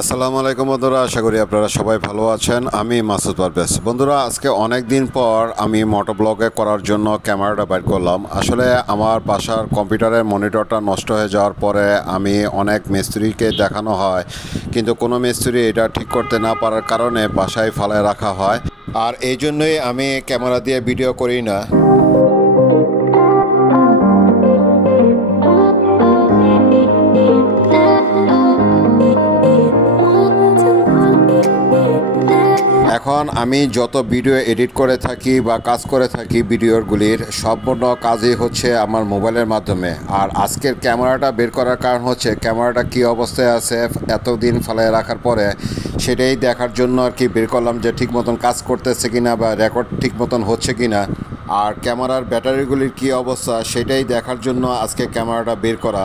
আসসালামু আলাইকুম বন্ধুরা, আশা করি আপনারা সবাই ভালো আছেন। আমি মাসুদ পারভেজ। বন্ধুরা, আজকে অনেক দিন পর আমি মোটোব্লগে করার জন্য ক্যামেরাটা বের করলাম। আসলে আমার বাসার কম্পিউটারের মনিটরটা নষ্ট হয়ে যাওয়ার পরে আমি অনেক মিস্ত্রিকে দেখানো হয়, কিন্তু কোনো মিস্ত্রি এটা ঠিক করতে না পারার কারণে বাসায় ফেলে রাখা হয়। আর এই জন্যই আমি ক্যামেরা দিয়ে ভিডিও করি না। এখন আমি যত ভিডিও এডিট করে থাকি বা কাজ করে থাকি, ভিডিওগুলির সম্পূর্ণ কাজই হচ্ছে আমার মোবাইলের মাধ্যমে। আর আজকের ক্যামেরাটা বের করার কারণ হচ্ছে ক্যামেরাটা কী অবস্থায় আছে এতদিন ফেলায় রাখার পরে সেটাই দেখার জন্য আর কি বের করলাম, যে ঠিক মতন কাজ করতেছে কিনা বা রেকর্ড ঠিক মতন হচ্ছে কিনা, আর ক্যামেরার ব্যাটারিগুলির কী অবস্থা সেটাই দেখার জন্য আজকে ক্যামেরাটা বের করা।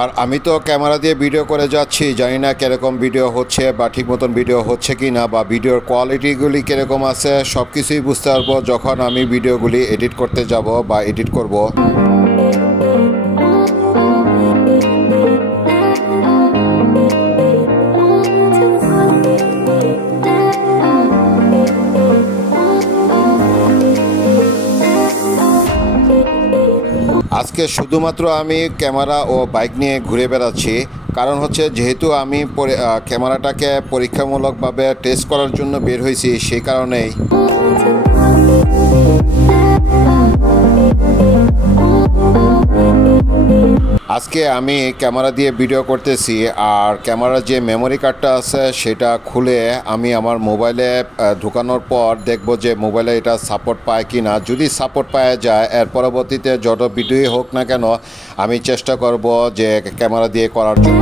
আর আমি তো ক্যামেরা দিয়ে ভিডিও করে যাচ্ছি, জানি না কীরকম ভিডিও হচ্ছে বা ঠিক মতন ভিডিও হচ্ছে কি না, বা ভিডিওর কোয়ালিটিগুলি কীরকম আছে সব কিছুই বুঝতে পারবো যখন আমি ভিডিওগুলি এডিট করতে যাব বা এডিট করব। আজকে শুধুমাত্র আমি ক্যামেরা ও বাইক নিয়ে ঘুরে বেড়াচ্ছি, কারণ হচ্ছে যেহেতু আমি ক্যামেরাটাকে পরীক্ষামূলকভাবে টেস্ট করার জন্য বের হয়েছি, সেই কারণেই। আজকে আমি ক্যামেরা দিয়ে ভিডিও করতেছি, আর ক্যামেরার যে মেমোরি কার্ডটা আছে সেটা খুলে আমি আমার মোবাইলে ঢোকানোর পর দেখব যে মোবাইলে এটা সাপোর্ট পায় কি না। যদি সাপোর্ট পাওয়া যায়, এর পরবর্তীতে যত ভিডিওই হোক না কেন আমি চেষ্টা করব যে ক্যামেরা দিয়ে করার জন্য।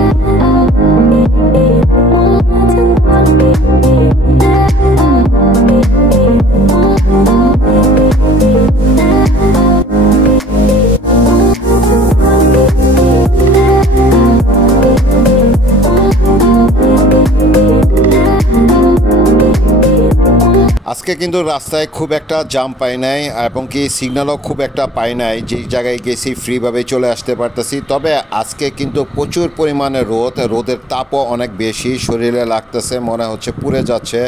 আজকে কিন্তু রাস্তায় খুব একটা জাম পাই নাই, এবং কি সিগন্যালও খুব একটা পাই নাই। যে জায়গায় গেছি ফ্রিভাবে চলে আসতে পারতেছি। তবে আজকে কিন্তু প্রচুর পরিমাণে রোদের তাপও অনেক বেশি, শরীরে লাগতেছে, মনে হচ্ছে পুড়ে যাচ্ছে।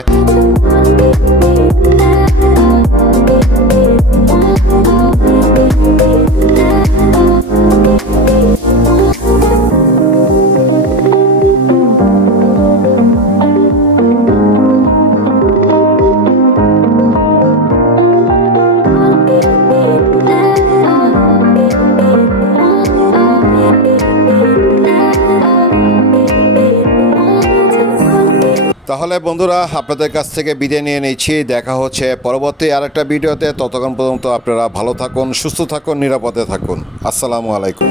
তাহলে বন্ধুরা, আপনাদের কাছ থেকে বিদায় নিয়ে নিচ্ছি। দেখা হচ্ছে পরবর্তী আরেকটা ভিডিওতে। ততক্ষণ পর্যন্ত আপনারা ভালো থাকুন, সুস্থ থাকুন, নিরাপদে থাকুন। আসসালামু আলাইকুম।